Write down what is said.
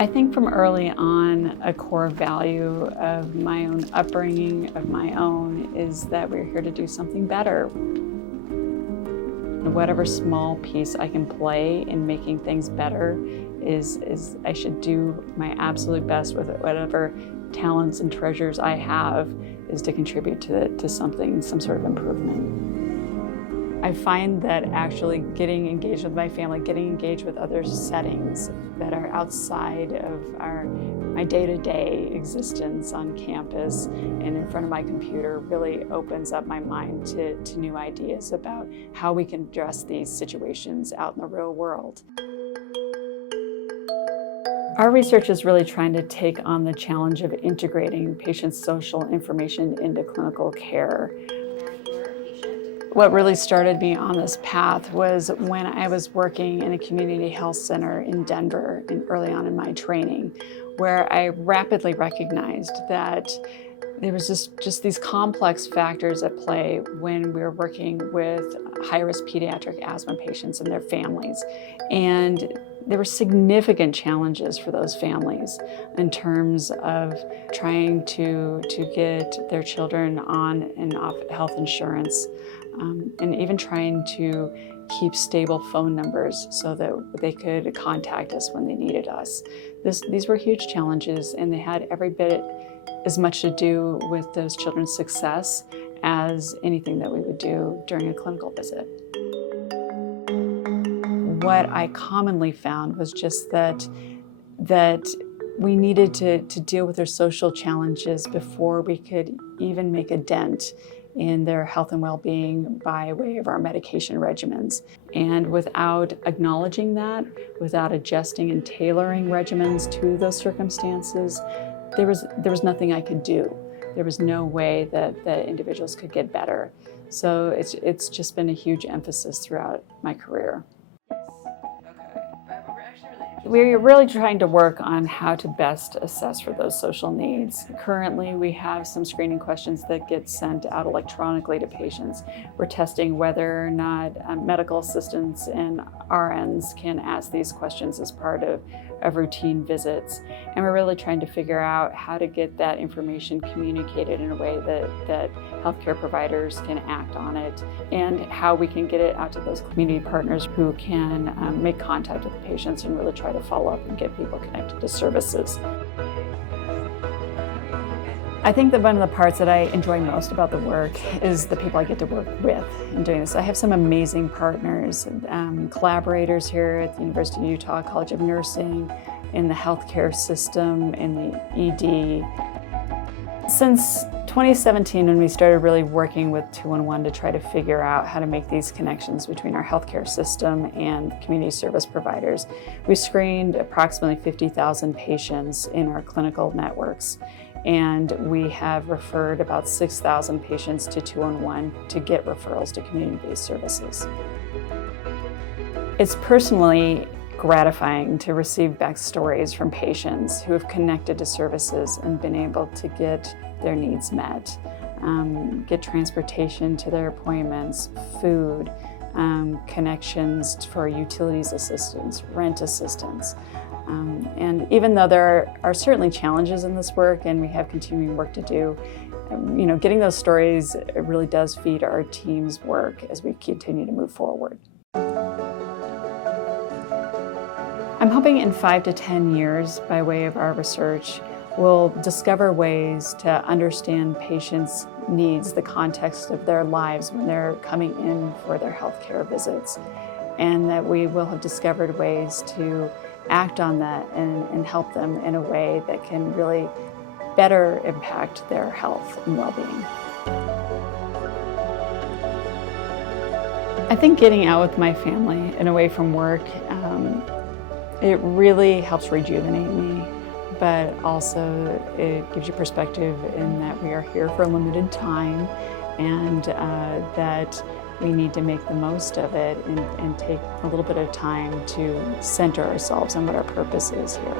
I think from early on, a core value of my own upbringing, of my own, is that we're here to do something better. Whatever small piece I can play in making things better is I should do my absolute best with it. Whatever talents and treasures I have is to contribute to something, some sort of improvement. I find that actually getting engaged with my family, getting engaged with other settings that are outside of my day-to-day existence on campus and in front of my computer really opens up my mind to new ideas about how we can address these situations out in the real world. Our research is really trying to take on the challenge of integrating patients' social information into clinical care. What really started me on this path was when I was working in a community health center in Denver early on in my training, where I rapidly recognized that there was just these complex factors at play when we were working with high-risk pediatric asthma patients and their families. And there were significant challenges for those families in terms of trying to get their children on and off health insurance, and even trying to keep stable phone numbers so that they could contact us when they needed us. These were huge challenges, and they had every bit as much to do with those children's success as anything that we would do during a clinical visit. What I commonly found was just that we needed to deal with their social challenges before we could even make a dent in their health and well-being by way of our medication regimens. And without acknowledging that, without adjusting and tailoring regimens to those circumstances, there was nothing I could do. There was no way that individuals could get better. So it's just been a huge emphasis throughout my career. We're really trying to work on how to best assess for those social needs. Currently, we have some screening questions that get sent out electronically to patients. We're testing whether or not medical assistants and RNs can ask these questions as part of routine visits. And we're really trying to figure out how to get that information communicated in a way that healthcare providers can act on it, and how we can get it out to those community partners who can make contact with the patients and really try to follow up and get people connected to services. I think that one of the parts that I enjoy most about the work is the people I get to work with in doing this. I have some amazing partners, collaborators here at the University of Utah College of Nursing, in the healthcare system, in the ED. Since 2017, when we started really working with 211 to try to figure out how to make these connections between our healthcare system and community service providers, we screened approximately 50,000 patients in our clinical networks. And we have referred about 6,000 patients to 211 to get referrals to community-based services. It's personally gratifying to receive back stories from patients who have connected to services and been able to get their needs met, get transportation to their appointments, food, connections for utilities assistance, rent assistance. And even though there are certainly challenges in this work and we have continuing work to do, getting those stories, it really does feed our team's work as we continue to move forward. I'm hoping in 5 to 10 years, by way of our research, we'll discover ways to understand patients' needs, the context of their lives when they're coming in for their healthcare visits, and that we will have discovered ways to act on that and help them in a way that can really better impact their health and well-being. I think getting out with my family and away from work, it really helps rejuvenate me, but also it gives you perspective in that we are here for a limited time, and that we need to make the most of it and take a little bit of time to center ourselves on what our purpose is here.